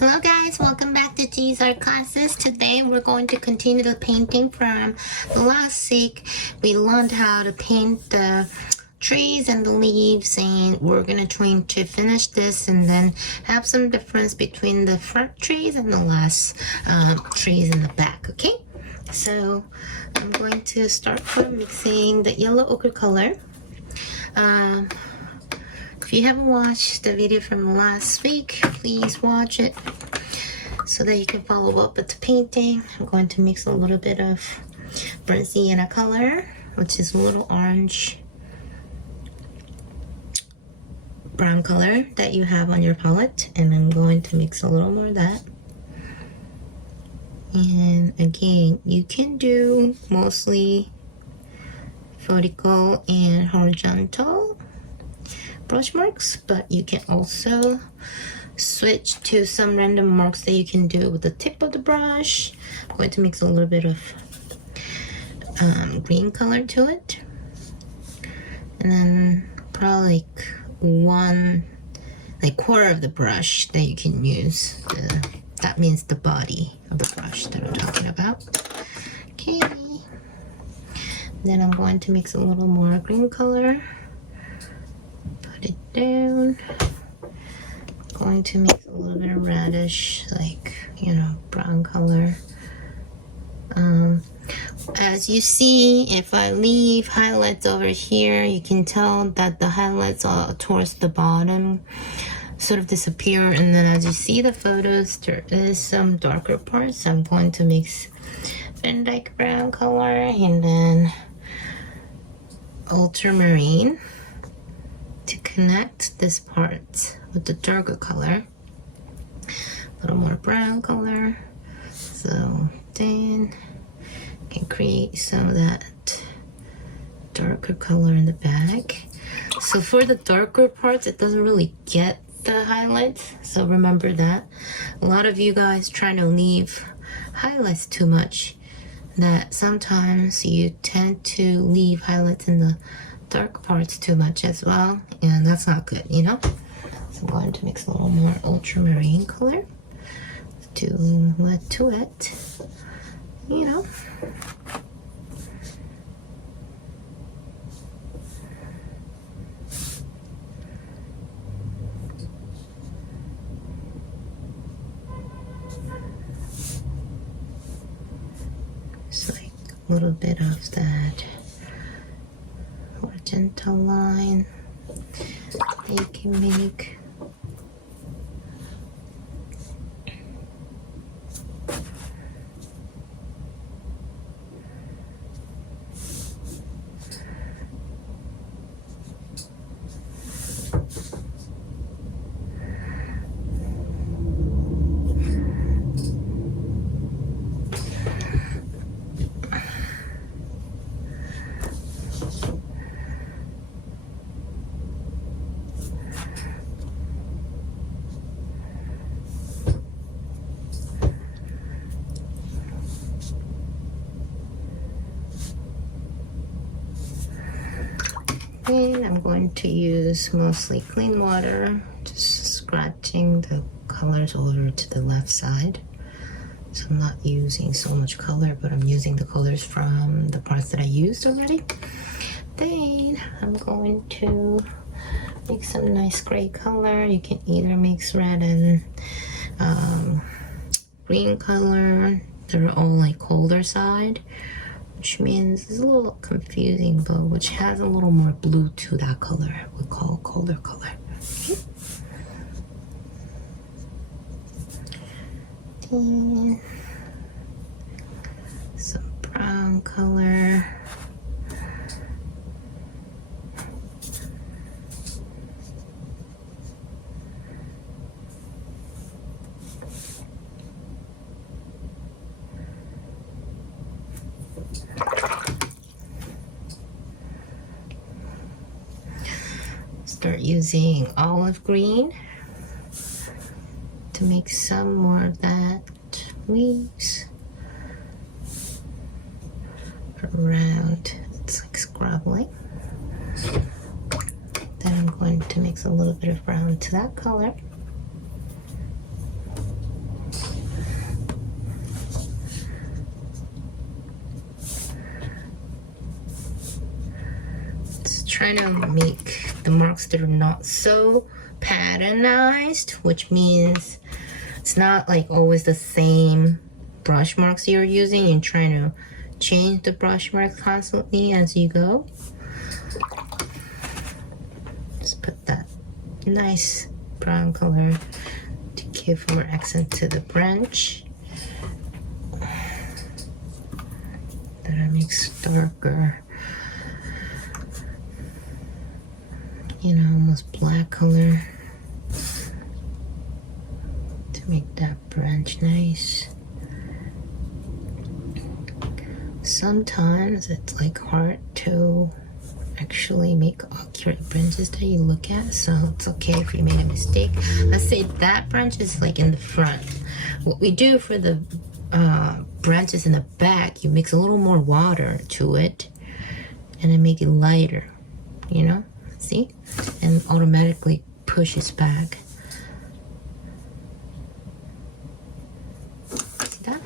Hello guys, welcome back to G's Art Classes. Today we're going to continue the painting from the last week. We learned how to paint the trees and the leaves, and we're going to try to finish this and then have some difference between the front trees and the last trees in the back, okay? So I'm going to start by mixing the yellow ochre color. If you haven't watched the video from last week, please watch it so that you can follow up with the painting. I'm going to mix a little bit of burnt sienna color, which is a little orange brown color that you have on your palette, and I'm going to mix a little more of that. And again, you can do mostly vertical and horizontal brush marks, but you can also switch to some random marks that you can do with the tip of the brush. I'm going to mix a little bit of green color to it, and then probably like quarter of the brush that you can use. That means the body of the brush that I'm talking about. Okay, then I'm going to mix a little more green color. Put it down. Going to mix a little bit of radish, like, you know, brown color. As you see, if I leave highlights over here, you can tell that the highlights are towards the bottom sort of disappear, and then as you see the photos, there is some darker parts. I'm going to mix Van Dyke brown color and then ultramarine to connect this part with the darker color. A little more brown color, so then I can create some of that darker color in the back. So for the darker parts, it doesn't really get the highlights, so remember that. A lot of you guys try to leave highlights too much, that sometimes you tend to leave highlights in the dark parts too much as well, and that's not good, you know. So I'm going to mix a little more ultramarine color to it, you know. Just like a little bit of that horizontal line that you can make. And I'm going to use mostly clean water, just scratching the colors over to the left side. So I'm not using so much color, but I'm using the colors from the parts that I used already. Then I'm going to make some nice gray color. You can either mix red and green color. They're all like colder side, which means it's a little confusing, but which has a little more blue to that color we call colder color. Okay. Then some brown color. Start using olive green to make some more of that leaves around. It's like scrabbling. Then I'm going to mix a little bit of brown to that color. trying to make the marks that are not so patternized, which means it's not like always the same brush marks you're using. You're trying to change the brush marks constantly as you go. Just put that nice brown color to give more accent to the branch. Then it makes darker, you know, almost black color to make that branch nice. Sometimes it's like hard to actually make accurate branches that you look at, so it's okay if you made a mistake. Let's say that branch is like in the front. What we do for the branches in the back, you mix a little more water to it and then make it lighter, you know, see, and automatically pushes back. See that?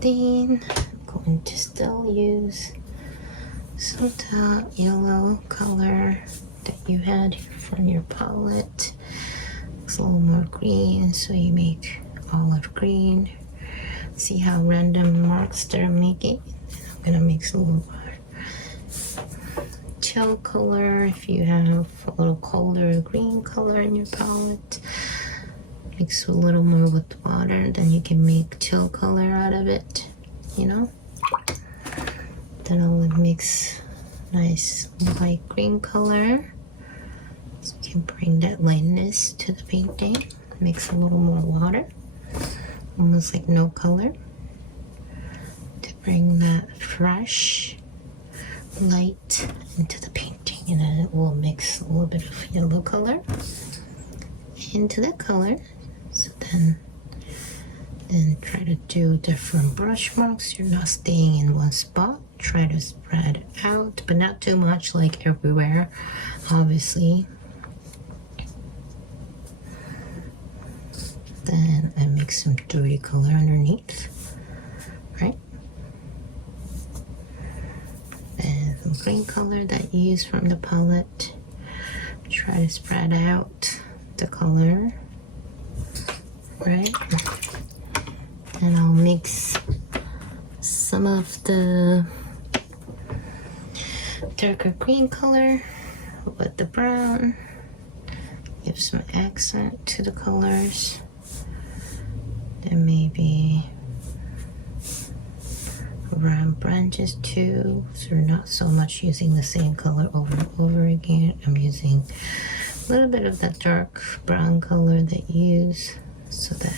Then I'm going to still use some of the yellow color that you had from your palette. It's a little more green, so you make olive green. See how random marks they're making? I'm gonna mix a little more teal color. If you have a little colder green color in your palette, mix a little more with water, then you can make teal color out of it, you know. Then I'll mix nice light green color, so you can bring that lightness to the painting. Mix a little more water, almost like no color, to bring that fresh light into the painting. And then it will mix a little bit of yellow color into that color. So then try to do different brush marks. You're not staying in one spot. Try to spread out, but not too much like everywhere, obviously. Then I mix some dirty color underneath, right? And some green color that you use from the palette. Try to spread out the color. Right, and I'll mix some of the darker green color with the brown, give some accent to the colors. Then maybe around branches too, so we're not so much using the same color over and over again. I'm using a little bit of that dark brown color that you use, so that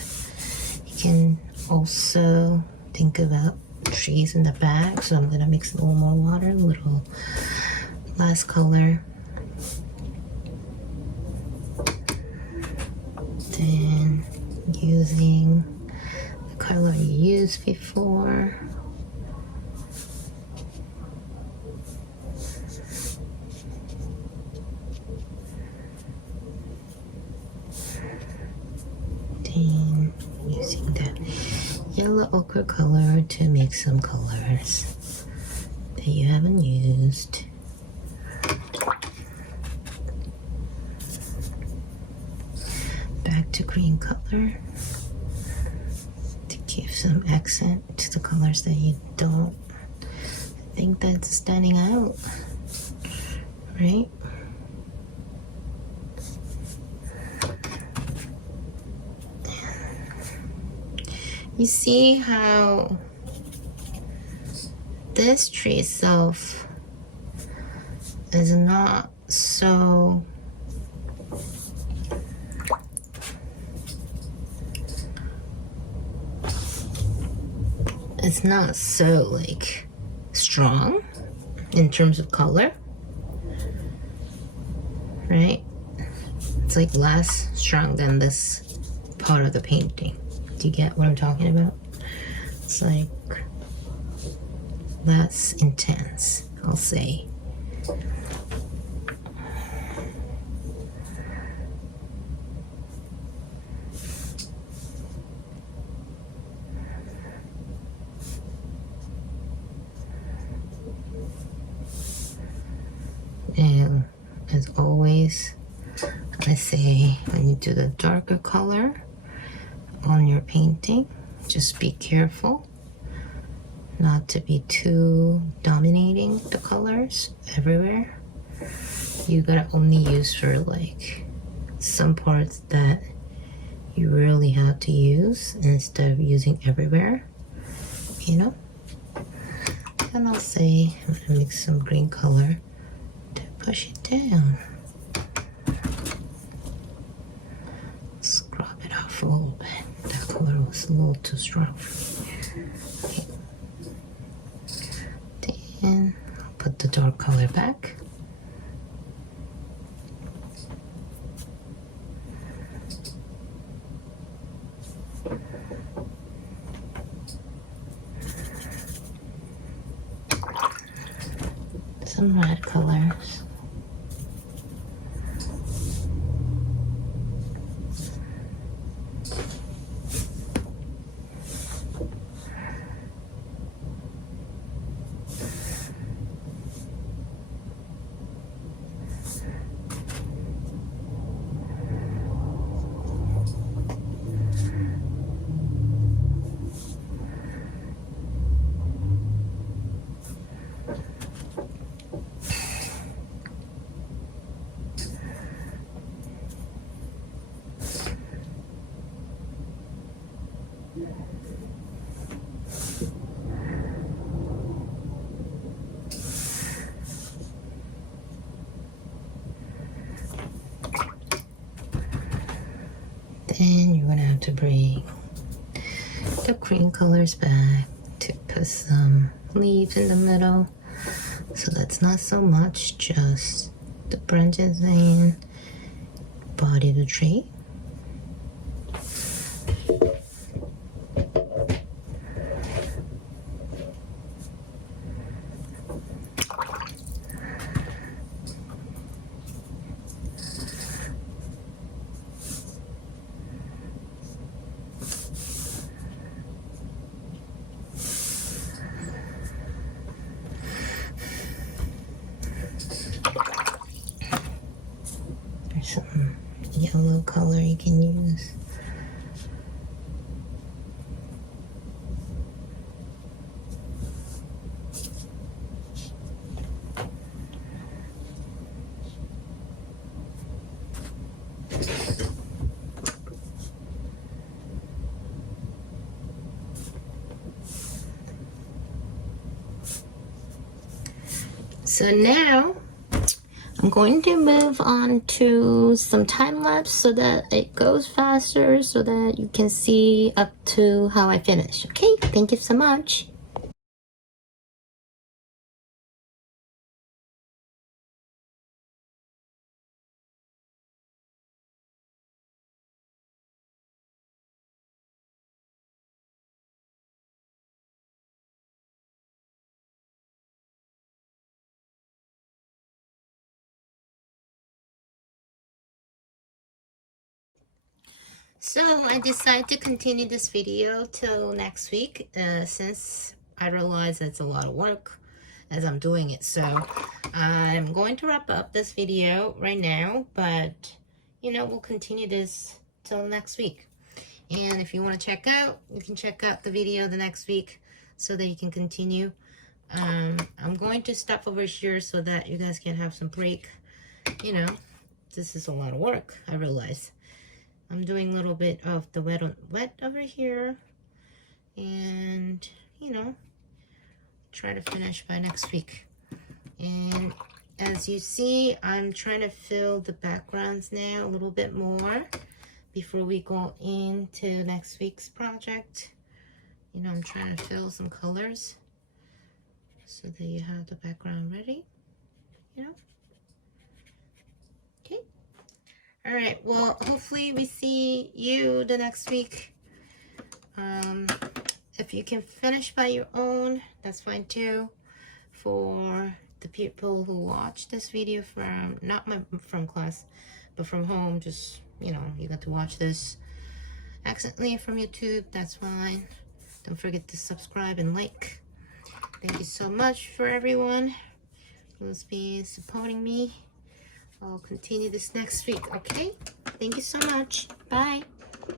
you can also think about trees in the back. So I'm gonna mix a little more water, a little less color. Then using the color you used before. Using the yellow ochre color to make some colors that you haven't used. Back to green color to give some accent to the colors that you don't think that's standing out, right? You see how this tree itself is not so like strong in terms of color, right? It's like less strong than this part of the painting. Do you get what I'm talking about? It's like less intense, I'll say. And as always, I say when you do the darker color on your painting, just be careful not to be too dominating the colors everywhere. You gotta only use for like some parts that you really have to use instead of using everywhere, you know. And I'll say I'm gonna mix some green color to push it down. Scrub it off a little bit. That color was a little too strong for me. Okay. Then I'll put the dark color back. Some red colors. Then you're gonna have to bring the green colors back to put some leaves in the middle. So that's not so much just the branches and body of the tree. There's some yellow color you can use. So now I'm going to move on to some time lapse so that it goes faster so that you can see up to how I finish. Okay, thank you so much. So I decided to continue this video till next week since I realize it's a lot of work as I'm doing it. So I'm going to wrap up this video right now, but you know, we'll continue this till next week. And if you want to check out, you can check out the video the next week so that you can continue. I'm going to stop over here so that you guys can have some break. You know, this is a lot of work, I realize. I'm doing a little bit of the wet on wet over here, and you know, try to finish by next week. And as you see, I'm trying to fill the backgrounds now a little bit more before we go into next week's project. You know, I'm trying to fill some colors so that you have the background ready, you know. Okay. All right, well, hopefully we see you the next week. If you can finish by your own, that's fine too. For the people who watch this video from, not from class, but from home, just, you know, you got to watch this accidentally from YouTube, that's fine. Don't forget to subscribe and like. Thank you so much for everyone who's been supporting me. I'll continue this next week, okay? Thank you so much. Bye.